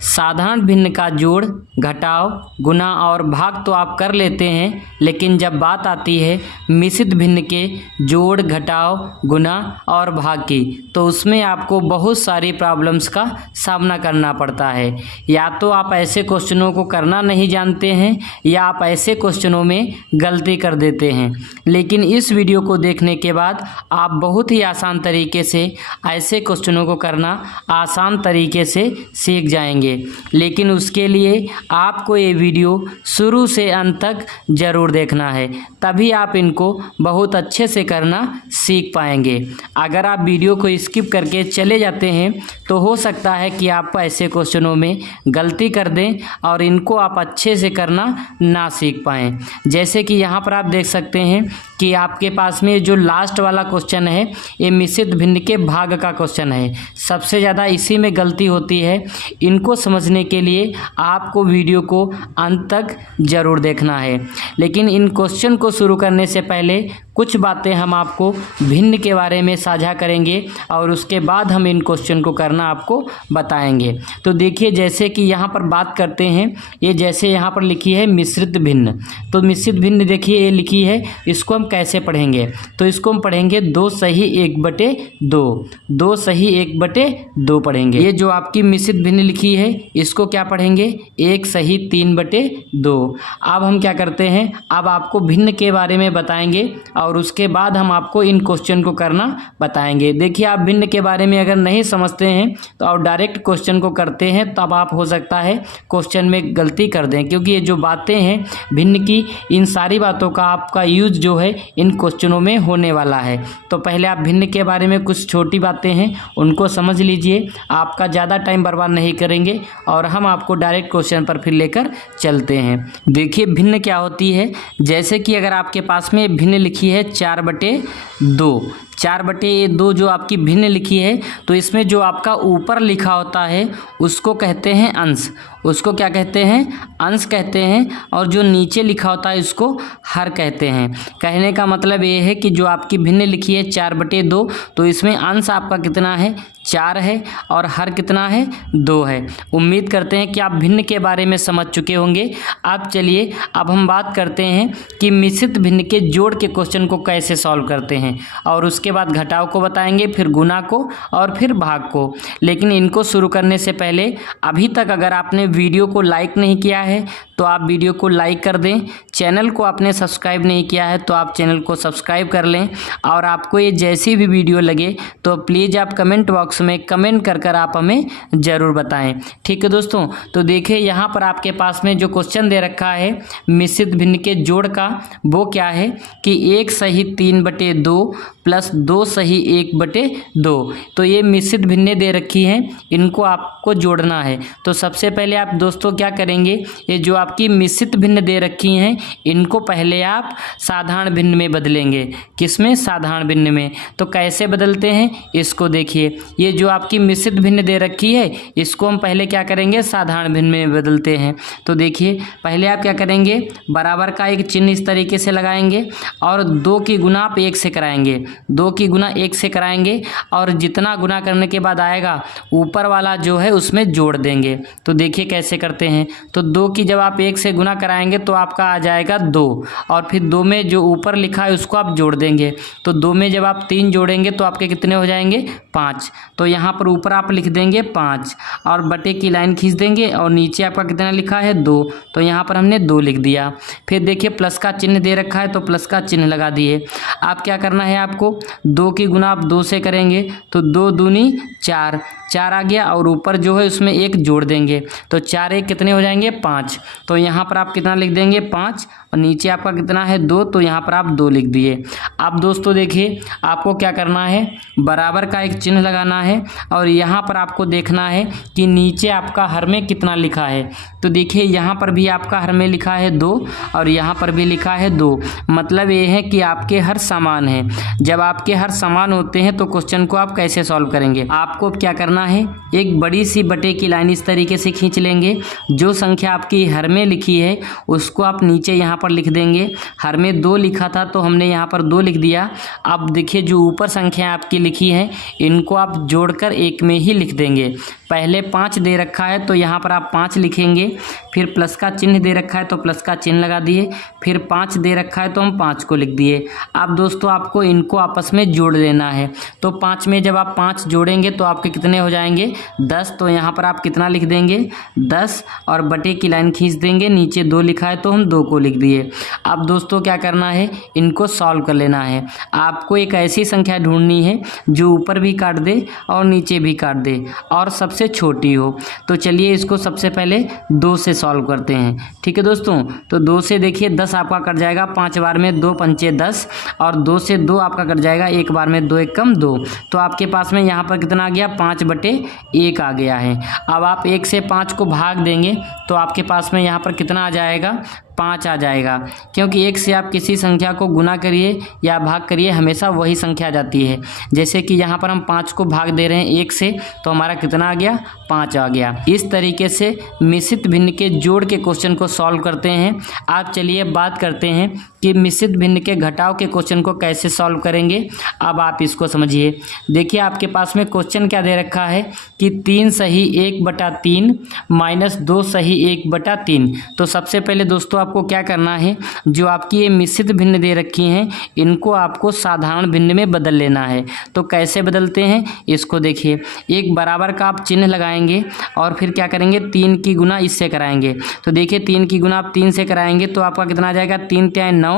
साधारण भिन्न का जोड़, घटाव, गुणा और भाग तो आप कर लेते हैं, लेकिन जब बात आती है मिश्रित भिन्न के जोड़, घटाव, गुणा और भाग की, तो उसमें आपको बहुत सारी प्रॉब्लम्स का सामना करना पड़ता है। या तो आप ऐसे क्वेश्चनों को करना नहीं जानते हैं या आप ऐसे क्वेश्चनों में गलती कर देते हैं। लेकिन इस वीडियो को देखने के बाद आप बहुत ही आसान तरीके से ऐसे क्वेश्चनों को करना आसान तरीके से सीख जाएंगे। लेकिन उसके लिए आपको ये वीडियो शुरू से अंत तक ज़रूर देखना है, तभी आप इनको बहुत अच्छे से करना सीख पाएंगे। अगर आप वीडियो को स्किप करके चले जाते हैं तो हो सकता है कि आप ऐसे क्वेश्चनों में गलती कर दें और इनको आप अच्छे से करना ना सीख पाएँ। जैसे कि यहाँ पर आप देख सकते हैं कि आपके पास में जो लास्ट वाला क्वेश्चन है ये मिश्रित भिन्न के भाग का क्वेश्चन है। सबसे ज़्यादा इसी में गलती होती है। इनको समझने के लिए आपको वीडियो को अंत तक ज़रूर देखना है। लेकिन इन क्वेश्चन को शुरू करने से पहले कुछ बातें हम आपको भिन्न के बारे में साझा करेंगे और उसके बाद हम इन क्वेश्चन को करना आपको बताएंगे। तो देखिए, जैसे कि यहाँ पर बात करते हैं, ये जैसे यहाँ पर लिखी है मिश्रित भिन्न, तो मिश्रित भिन्न देखिए ये लिखी है, इसको हम कैसे पढ़ेंगे? तो इसको हम पढ़ेंगे 2 सही 1/2, 2 सही 1/2 पढ़ेंगे। ये जो आपकी मिश्रित भिन्न लिखी है इसको क्या पढ़ेंगे? 1 सही 3/2। अब हम क्या करते हैं, अब आपको भिन्न के बारे में बताएंगे और उसके बाद हम आपको इन क्वेश्चन को करना बताएंगे। देखिए, आप भिन्न के बारे में अगर नहीं समझते हैं तो आप डायरेक्ट क्वेश्चन को करते हैं, तब आप हो सकता है क्वेश्चन में गलती कर दें, क्योंकि ये जो बातें हैं भिन्न की, इन सारी बातों का आपका यूज जो है इन क्वेश्चनों में होने वाला है। तो पहले आप भिन्न के बारे में कुछ छोटी बातें हैं उनको समझ लीजिए, आपका ज़्यादा टाइम बर्बाद नहीं करेंगे और हम आपको डायरेक्ट क्वेश्चन पर फिर लेकर चलते हैं। देखिए, भिन्न क्या होती है। जैसे कि अगर आपके पास में भिन्न लिखी है 4/2, 4/2 जो आपकी भिन्न लिखी है, तो इसमें जो आपका ऊपर लिखा होता है उसको कहते हैं अंश। उसको क्या कहते हैं? अंश कहते हैं। और जो नीचे लिखा होता है उसको हर कहते हैं। कहने का मतलब ये है कि जो आपकी भिन्न लिखी है 4/2, तो इसमें अंश आपका कितना है? 4 है और हर कितना है? 2 है। उम्मीद करते हैं कि आप भिन्न के बारे में समझ चुके होंगे। अब चलिए, अब हम बात करते हैं कि मिश्रित भिन्न के जोड़ के क्वेश्चन को कैसे सॉल्व करते हैं, और उसके बाद घटाव को बताएंगे, फिर गुणा को और फिर भाग को। लेकिन इनको शुरू करने से पहले अभी तक अगर आपने वीडियो को लाइक नहीं किया है तो आप वीडियो को लाइक कर दें। चैनल को आपने सब्सक्राइब नहीं किया है तो आप चैनल को सब्सक्राइब कर लें। और आपको ये जैसी भी वीडियो लगे तो प्लीज़ आप कमेंट बॉक्स में कमेंट कर आप हमें ज़रूर बताएं। ठीक है दोस्तों, तो देखिए यहाँ पर आपके पास में जो क्वेश्चन दे रखा है मिश्रित भिन्न के जोड़ का, वो क्या है कि 1 सही 3/2 प्लस 2 सही 1/2। तो ये मिश्रित भिन्नें दे रखी हैं, इनको आपको जोड़ना है। तो सबसे पहले आप दोस्तों क्या करेंगे, ये जो आपकी मिश्रित भिन्न दे रखी हैं इनको पहले आप साधारण भिन्न में बदलेंगे। किसमें? साधारण भिन्न में। तो कैसे बदलते हैं इसको देखिए। ये जो आपकी मिश्रित भिन्न दे रखी है इसको हम पहले क्या करेंगे? साधारण भिन्न में बदलते हैं। तो देखिए, पहले आप क्या करेंगे, बराबर का एक चिन्ह इस तरीके से लगाएंगे और 2 की गुना आप 1 से कराएंगे, 2 की गुना 1 से कराएंगे और जितना गुना करने के बाद आएगा ऊपर वाला जो है उसमें जोड़ देंगे। तो देखिए कैसे करते हैं। तो 2 की जब आप 1 से गुना कराएंगे तो आपका आ जाएगा 2, और फिर 2 में जो ऊपर लिखा है उसको आप जोड़ देंगे। तो 2 में जब आप 3 जोड़ेंगे तो आपके कितने हो जाएंगे? 5। तो यहाँ पर ऊपर आप लिख देंगे 5 और बटे की लाइन खींच देंगे और नीचे आपका कितना लिखा है? 2। तो यहाँ पर हमने 2 लिख दिया। फिर देखिए प्लस का चिन्ह दे रखा है तो प्लस का चिन्ह लगा दिए। आप क्या करना है, आपको 2 की गुना आप 2 से करेंगे तो 2 दूनी 4, 4 आ गया और ऊपर जो है उसमें 1 जोड़ देंगे। तो 4 1 कितने हो जाएंगे? 5। तो यहाँ पर आप कितना लिख देंगे? 5, और नीचे आपका कितना है? 2। तो यहाँ पर आप 2 लिख दिए। अब दोस्तों देखिए, आपको क्या करना है, बराबर का एक चिन्ह लगाना है और यहाँ पर आपको देखना है कि नीचे आपका हर में कितना लिखा है। तो देखिए यहाँ पर भी आपका हर में लिखा है 2 और यहाँ पर भी लिखा है 2। मतलब ये है कि आपके हर समान है। जब आपके हर समान होते हैं तो क्वेश्चन को आप कैसे सॉल्व करेंगे? आपको क्या करना करना है, एक बड़ी सी बटे की लाइन इस तरीके से खींच लेंगे। जो संख्या आपकी हर में लिखी है उसको आप नीचे यहाँ पर लिख देंगे। हर में 2 लिखा था तो हमने यहाँ पर 2 लिख दिया। अब देखिए जो ऊपर संख्या आपकी लिखी है इनको आप जोड़कर एक में ही लिख देंगे। पहले 5 दे रखा है तो यहाँ पर आप 5 लिखेंगे, फिर प्लस का चिन्ह दे रखा है तो प्लस का चिन्ह लगा दिए, फिर 5 दे रखा है तो हम 5 को लिख दिए। अब दोस्तों आपको इनको आपस में जोड़ देना है। तो 5 में जब आप 5 जोड़ेंगे तो आपके कितने हो जाएंगे 10। तो यहाँ पर आप कितना लिख देंगे 10 और बटे की लाइन खींच देंगे। नीचे 2 लिखा है तो हम 2 को लिख दिए। अब दोस्तों क्या करना है, इनको सॉल्व कर लेना है। आपको एक ऐसी संख्या ढूंढनी है जो ऊपर भी काट दे और नीचे भी काट दे और सबसे छोटी हो। तो चलिए इसको सबसे पहले 2 से सॉल्व करते हैं। ठीक है दोस्तों, तो 2 से देखिए 10 आपका कट जाएगा 5 बार में, 2 पंचे 10 और 2 से 2 आपका कट जाएगा 1 बार में, 2 एक कम 2। तो आपके पास में यहाँ पर कितना आ गया 5/1 आ गया है। अब आप 1 से 5 को भाग देंगे तो आपके पास में यहाँ पर कितना आ जाएगा 5 आ जाएगा, क्योंकि 1 से आप किसी संख्या को गुना करिए या भाग करिए हमेशा वही संख्या आ जाती है। जैसे कि यहाँ पर हम 5 को भाग दे रहे हैं 1 से तो हमारा कितना आ गया 5 आ गया। इस तरीके से मिश्रित भिन्न के जोड़ के क्वेश्चन को सॉल्व करते हैं। आप चलिए बात करते हैं कि मिश्रित भिन्न के घटाव के क्वेश्चन को कैसे सॉल्व करेंगे। अब आप इसको समझिए। देखिए आपके पास में क्वेश्चन क्या दे रखा है कि 3 सही 1/3 माइनस 2 सही 1/3। तो सबसे पहले दोस्तों आपको क्या करना है, जो आपकी ये मिश्रित भिन्न दे रखी हैं इनको आपको साधारण भिन्न में बदल लेना है। तो कैसे बदलते हैं इसको देखिए। एक बराबर का आप चिन्ह लगाएंगे और फिर क्या करेंगे 3 की गुना इससे कराएंगे। तो देखिए 3 की गुना आप 3 से कराएंगे तो आपका कितना आ जाएगा 3 ×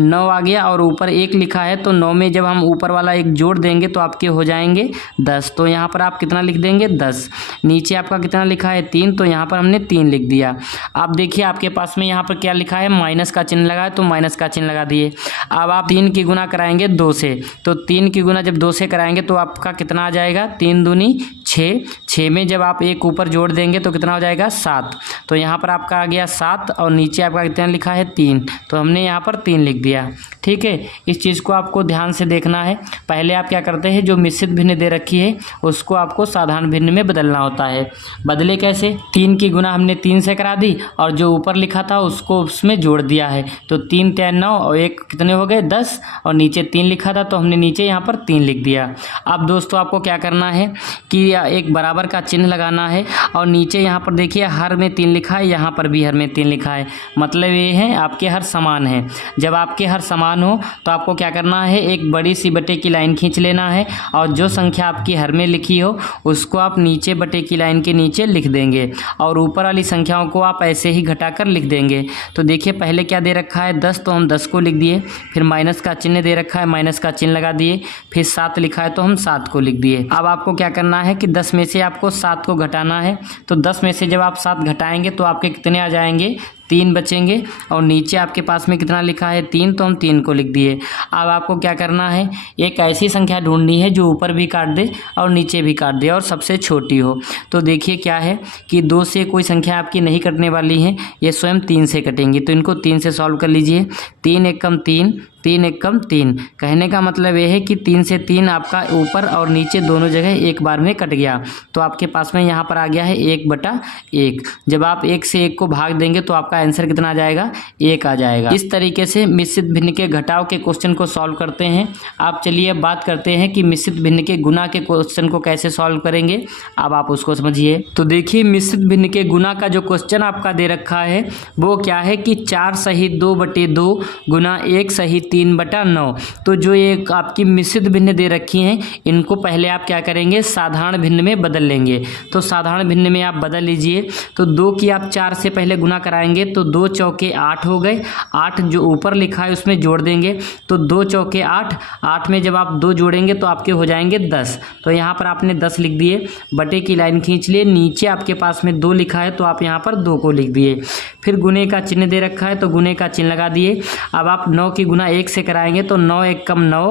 9 आ गया और ऊपर 1 लिखा है तो 9 में जब हम ऊपर वाला 1 जोड़ देंगे तो आपके हो जाएंगे 10। तो यहाँ पर आप कितना लिख देंगे 10। नीचे आपका कितना लिखा है 3 तो यहाँ पर हमने 3 लिख दिया। अब देखिए आपके पास में यहाँ पर क्या लिखा है माइनस का चिन्ह लगा है तो माइनस का चिन्ह लगा दिए। अब आप 3 की गुना कराएंगे 2 से, तो 3 की गुना जब 2 से कराएंगे तो आपका कितना आ जाएगा 3 दूनी 6। 6 में जब आप 1 ऊपर जोड़ देंगे तो कितना हो जाएगा 7। तो यहाँ पर आपका आ गया 7 और नीचे आपका कितना लिखा है 3 तो हमने यहाँ पर 3 लिख दिया। ठीक है, इस चीज़ को आपको ध्यान से देखना है। पहले आप क्या करते हैं जो मिश्रित भिन्न दे रखी है उसको आपको साधारण भिन्न में बदलना होता है। बदले कैसे, 3 की गुना हमने 3 से करा दी और जो ऊपर लिखा था उसको उसमें जोड़ दिया है। तो 3 × 9 और 1 कितने हो गए 10 और नीचे 3 लिखा था तो हमने नीचे यहाँ पर 3 लिख दिया। अब दोस्तों आपको क्या करना है कि एक बराबर का चिन्ह लगाना है और नीचे यहाँ पर देखिए हर में 3 लिखा है, यहाँ पर भी हर में 3 लिखा है। मतलब ये है आपके हर समान है। जब आपके हर समान हो तो आपको क्या करना है एक बड़ी सी बटे की लाइन खींच लेना है और जो संख्या आपकी हर में लिखी हो उसको आप नीचे बटे की लाइन के नीचे लिख देंगे और ऊपर वाली संख्याओं को आप ऐसे ही घटाकर लिख देंगे। तो देखिए पहले क्या दे रखा है 10 तो हम 10 को लिख दिए, फिर माइनस का चिन्ह दे रखा है माइनस का चिन्ह लगा दिए, फिर 7 लिखा है तो हम 7 को लिख दिए। अब आपको क्या करना है कि 10 में से आपको 7 को घटाना है। तो 10 में से जब आप 7 घटाएंगे तो आपके कितने आ जाएंगे 3 बचेंगे और नीचे आपके पास में कितना लिखा है 3 तो हम 3 को लिख दिए। अब आपको क्या करना है एक ऐसी संख्या ढूंढनी है जो ऊपर भी काट दे और नीचे भी काट दे और सबसे छोटी हो। तो देखिए क्या है कि 2 से कोई संख्या आपकी नहीं कटने वाली है, ये स्वयं 3 से कटेंगी। तो इनको 3 से सॉल्व कर लीजिए। 3 × 1 = 3, 3 × 1 = 3। कहने का मतलब ये है कि 3 से 3 आपका ऊपर और नीचे दोनों जगह एक बार में कट गया। तो आपके पास में यहाँ पर आ गया है 1/1। जब आप 1 से 1 को भाग देंगे तो आपका आंसर कितना आ जाएगा 1 आ जाएगा। इस तरीके से मिश्रित भिन्न के घटाव के क्वेश्चन को सॉल्व करते हैं। आप चलिए बात करते हैं कि मिश्रित भिन्न के गुना के क्वेश्चन को कैसे सॉल्व करेंगे। अब आप उसको समझिए। तो देखिए मिश्रित भिन्न के गुना का जो क्वेश्चन आपका दे रखा है वो क्या है कि 4 सही 2/2 गुना 1 सही 3/9। तो जो ये आपकी मिश्रित भिन्न दे रखी हैं इनको पहले आप क्या करेंगे साधारण भिन्न में बदल लेंगे। तो साधारण भिन्न में आप बदल लीजिए। तो 2 की आप 4 से पहले गुना कराएंगे तो 2 चौके 8 हो गए। 8 जो ऊपर लिखा है उसमें जोड़ देंगे तो 2 चौके 8। 8 में जब आप 2 जोड़ेंगे तो आपके हो जाएंगे 10। तो यहाँ पर आपने 10 लिख दिए, बटे की लाइन खींच लिए। नीचे आपके पास में 2 लिखा है तो आप यहाँ पर 2 को लिख दिए। फिर गुने का चिन्ह दे रखा है तो गुने का चिन्ह लगा दिए। अब आप 9 की गुना 1 से कराएंगे तो 9 1 कम 9,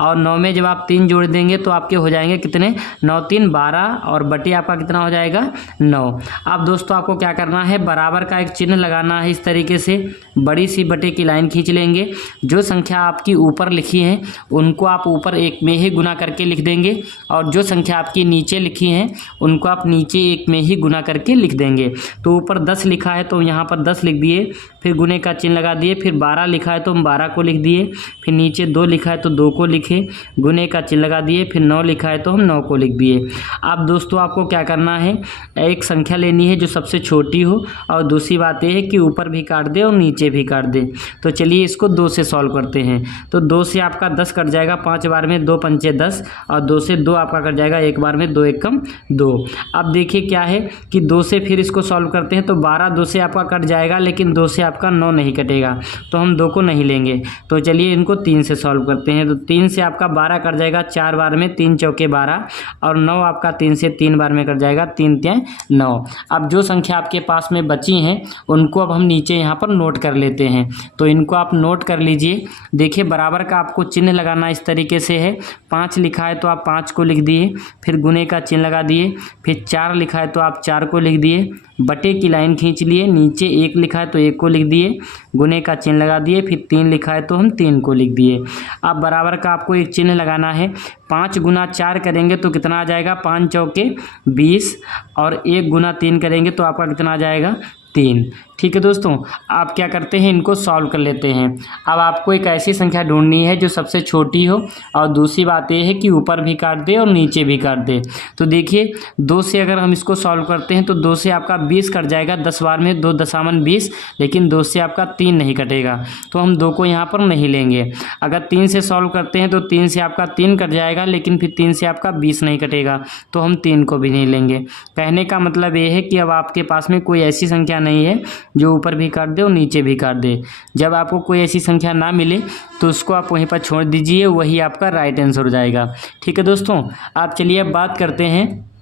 और 9 में जब आप 3 जोड़ देंगे तो आपके हो जाएंगे कितने, 9 3 12, और बटे आपका कितना हो जाएगा 9। अब दोस्तों आपको क्या करना है, बराबर का एक चिन्ह लगाना है। इस तरीके से बड़ी सी बटे की लाइन खींच लेंगे। जो संख्या आपकी ऊपर लिखी है उनको आप ऊपर 1 में ही गुना करके लिख देंगे, और जो संख्या आपकी नीचे लिखी है उनको आप नीचे 1 में ही गुना करके लिख देंगे। तो ऊपर 10 लिखा है तो यहाँ पर 10 लिख दिए, फिर गुने का चिन्ह लगा दिए। फिर 12 लिखा है तो हम 12 को लिख दिए। फिर नीचे 2 लिखा है तो 2 को लिखे, गुने का चिन्ह लगा दिए। फिर 9 लिखा है तो हम 9 को लिख दिए। अब दोस्तों आपको क्या करना है, एक संख्या लेनी है जो सबसे छोटी हो, और दूसरी बात यह है कि ऊपर भी काट दे और नीचे भी काट दे। तो चलिए इसको 2 से सॉल्व करते हैं। तो 2 से आपका 10 कट जाएगा 5 बार में, 2 पंचे 10, और 2 से 2 आपका कट जाएगा 1 बार में, 2 1 कम 2। अब देखिए क्या है कि 2 से फिर इसको सॉल्व करते हैं तो 12 2 से आपका कट जाएगा, लेकिन 2 से आपका 9 नहीं कटेगा, तो हम 2 को नहीं लेंगे। तो चलिए इनको 3 से सॉल्व करते हैं। तो 3 से आपका 12 कट जाएगा 4 बार में, 3 चौके 12, और 9 आपका 3 से 3 बार में कट जाएगा, 3 3 9। अब जो संख्या आपके पास में बची हैं उनको अब हम नीचे यहाँ पर नोट कर लेते हैं। तो इनको आप नोट कर लीजिए। देखिए बराबर का आपको चिन्ह लगाना इस तरीके से है। 5 लिखा है तो आप 5 को लिख दिए, फिर गुने का चिन्ह लगा दिए। फिर 4 लिखा है तो आप 4 को लिख दिए, बटे की लाइन खींच लिए। नीचे 1 लिखा है तो 1 को लिख दिए, गुने का चिन्ह लगा दिए। फिर 3 लिखा है तो हम 3 को लिख दिए। अब बराबर का आपको एक चिन्ह लगाना है। 5 गुना 4 करेंगे तो कितना आ जाएगा, 5 चौके 20, और 1 गुना 3 करेंगे तो आपका कितना आ जाएगा, 3। ठीक है दोस्तों, आप क्या करते हैं, इनको सॉल्व कर लेते हैं। अब आपको एक ऐसी संख्या ढूंढनी है जो सबसे छोटी हो, और दूसरी बात यह है कि ऊपर भी काट दे और नीचे भी काट दे। तो देखिए 2 से अगर हम इसको सॉल्व करते हैं तो 2 से आपका 20 कट जाएगा 10 बार में, 2 दशामन 20, लेकिन 2 से आपका 3 नहीं कटेगा, तो हम 2 को यहाँ पर नहीं लेंगे। अगर 3 से सॉल्व करते हैं तो 3 से आपका 3 कट जाएगा, लेकिन फिर 3 से आपका 20 नहीं कटेगा, तो हम 3 को भी नहीं लेंगे। कहने का मतलब ये है कि अब आपके पास में कोई ऐसी संख्या नहीं है जो ऊपर भी काट दे और नीचे भी काट दे। जब आपको कोई ऐसी संख्या ना मिले तो उसको आप वहीं पर छोड़ दीजिए, वही आपका राइट आंसर हो जाएगा। ठीक है दोस्तों, आप चलिए अब बात करते हैं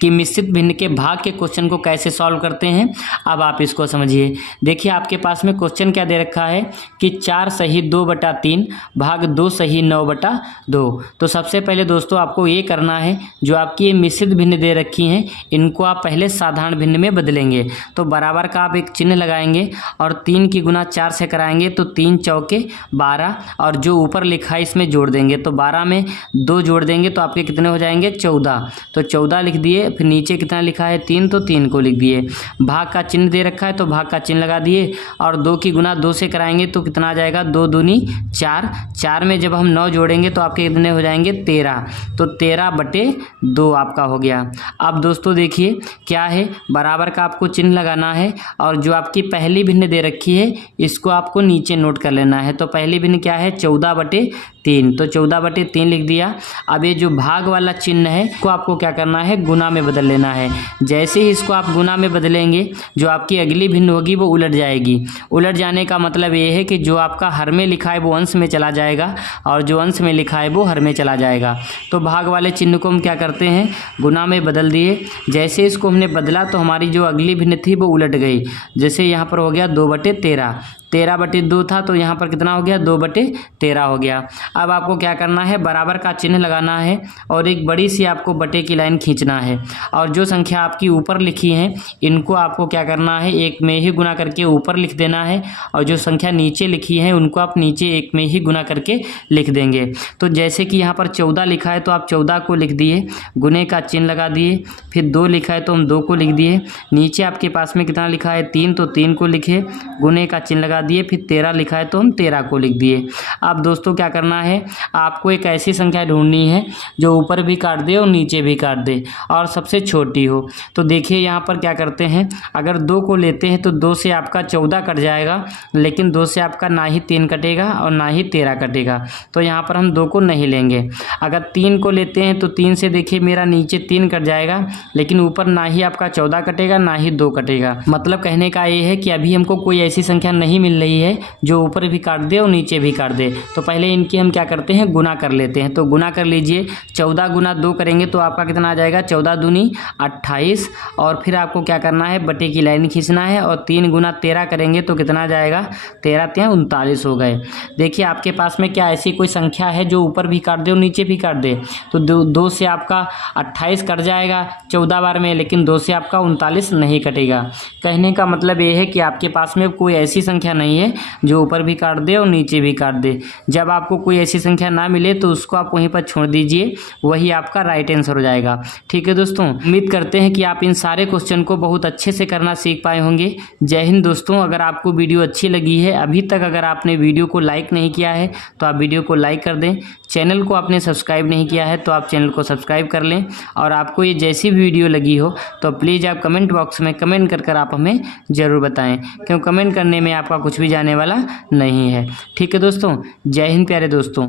कि मिश्रित भिन्न के भाग के क्वेश्चन को कैसे सॉल्व करते हैं। अब आप इसको समझिए। देखिए आपके पास में क्वेश्चन क्या दे रखा है कि 4 सही 2/3 भाग 2 सही 9/2। तो सबसे पहले दोस्तों आपको ये करना है, जो आपकी ये मिश्रित भिन्न दे रखी हैं इनको आप पहले साधारण भिन्न में बदलेंगे। तो बराबर का आप एक चिन्ह लगाएंगे और 3 की गुना 4 से कराएंगे तो 3 चौके 12, और जो ऊपर लिखा है इसमें जोड़ देंगे। तो 12 में 2 जोड़ देंगे तो आपके कितने हो जाएंगे, 14। तो 14 लिख दिए। फिर नीचे कितना लिखा है, 3, तो 3 को लिख दिए। भाग का चिन्ह दे रखा है तो भाग का चिन्ह लगा दिए, और 2 की गुना 2 से कराएंगे तो कितना आ जाएगा, 2 दूनी 4। 4 में जब हम 9 जोड़ेंगे तो आपके कितने हो जाएंगे, 13। तो 13/2 आपका हो गया। अब दोस्तों देखिए क्या है, बराबर का आपको चिन्ह लगाना है, और जो आपकी पहली भिन्न दे रखी है इसको आपको नीचे नोट कर लेना है। तो पहली भिन्न क्या है, 14/3। तो 14/3 लिख दिया। अब ये जो भाग वाला चिन्ह है इसको आपको क्या करना है, गुना में बदल लेना है। जैसे ही इसको आप गुना में बदलेंगे जो आपकी अगली भिन्न होगी वो उलट जाएगी। उलट जाने का मतलब ये है कि जो आपका हर में लिखा है वो अंश में चला जाएगा, और जो अंश में लिखा है वो हर में चला जाएगा। तो भाग वाले चिन्ह को हम क्या करते हैं, गुना में बदल दिए। जैसे इसको हमने बदला तो हमारी जो अगली भिन्न थी वो उलट गई। जैसे यहाँ पर हो गया 2/13, 13/2 था तो यहाँ पर कितना हो गया, 2/13 हो गया। अब आपको क्या करना है, बराबर का चिन्ह लगाना है और एक बड़ी सी आपको बटे की लाइन खींचना है, और जो संख्या आपकी ऊपर लिखी है इनको आपको क्या करना है, 1 में ही गुना करके ऊपर लिख देना है, और जो संख्या नीचे लिखी है उनको आप नीचे 1 में ही गुना करके लिख देंगे। तो जैसे कि यहाँ पर 14 लिखा है तो आप 14 को लिख दिए, गुने का चिन्ह लगा दिए। फिर 2 लिखा है तो हम 2 को लिख दिए। नीचे आपके पास में कितना लिखा है, 3, तो 3 को लिखे, गुने का चिन्ह लगा दिए। फिर 13 लिखा है तो हम 13 को लिख दिए। अब दोस्तों क्या करना है, आपको एक ऐसी संख्या ढूंढनी है जो ऊपर भी काट दे और नीचे भी काट दे और सबसे छोटी हो। तो देखिए यहाँ पर क्या करते हैं, अगर 2 को लेते हैं तो 2 से आपका 14 कट जाएगा, लेकिन 2 से आपका ना ही 3 कटेगा और ना ही 13 कटेगा, तो यहाँ पर हम 2 को नहीं लेंगे। अगर 3 को लेते हैं तो 3 से देखिए मेरा नीचे 3 कट जाएगा, लेकिन ऊपर ना ही आपका 14 कटेगा ना ही 2 कटेगा। मतलब कहने का ये है कि अभी हमको कोई ऐसी संख्या नहीं मिल रही है जो ऊपर भी काट दे और नीचे भी काट दे। तो पहले इनकी हम हम क्या करते हैं, गुना कर लेते हैं। तो गुना कर लीजिए, 14 गुना 2 करेंगे तो आपका कितना आ जाएगा, 14 दूनी 28। और फिर आपको क्या करना है, बटे की लाइन खींचना है और 3 गुना 13 करेंगे तो कितना आ जाएगा, 13 3 39 हो गए। देखिए आपके पास में क्या ऐसी कोई संख्या है जो ऊपर भी काट दे और नीचे भी काट दे? तो 2 से आपका 28 कट जाएगा 14 बार में, लेकिन 2 से आपका 39 नहीं कटेगा। कहने का मतलब ये है कि आपके पास में कोई ऐसी संख्या नहीं है जो ऊपर भी काट दे और नीचे भी काट दे। जब आपको कोई ऐसी संख्या ना मिले तो उसको आप वहीं पर छोड़ दीजिए, वही आपका राइट आंसर हो जाएगा। ठीक है दोस्तों, उम्मीद करते हैं कि आप इन सारे क्वेश्चन को बहुत अच्छे से करना सीख पाए होंगे। जय हिंद दोस्तों। अगर आपको वीडियो अच्छी लगी है, अभी तक अगर आपने वीडियो को लाइक नहीं किया है तो आप वीडियो को लाइक कर दें। चैनल को आपने सब्सक्राइब नहीं किया है तो आप चैनल को सब्सक्राइब कर लें। और आपको ये जैसी भी वीडियो लगी हो तो प्लीज़ आप कमेंट बॉक्स में कमेंट कर आप हमें ज़रूर बताएं, क्यों कमेंट करने में आपका कुछ भी जाने वाला नहीं है। ठीक है दोस्तों, जय हिंद प्यारे दोस्तों।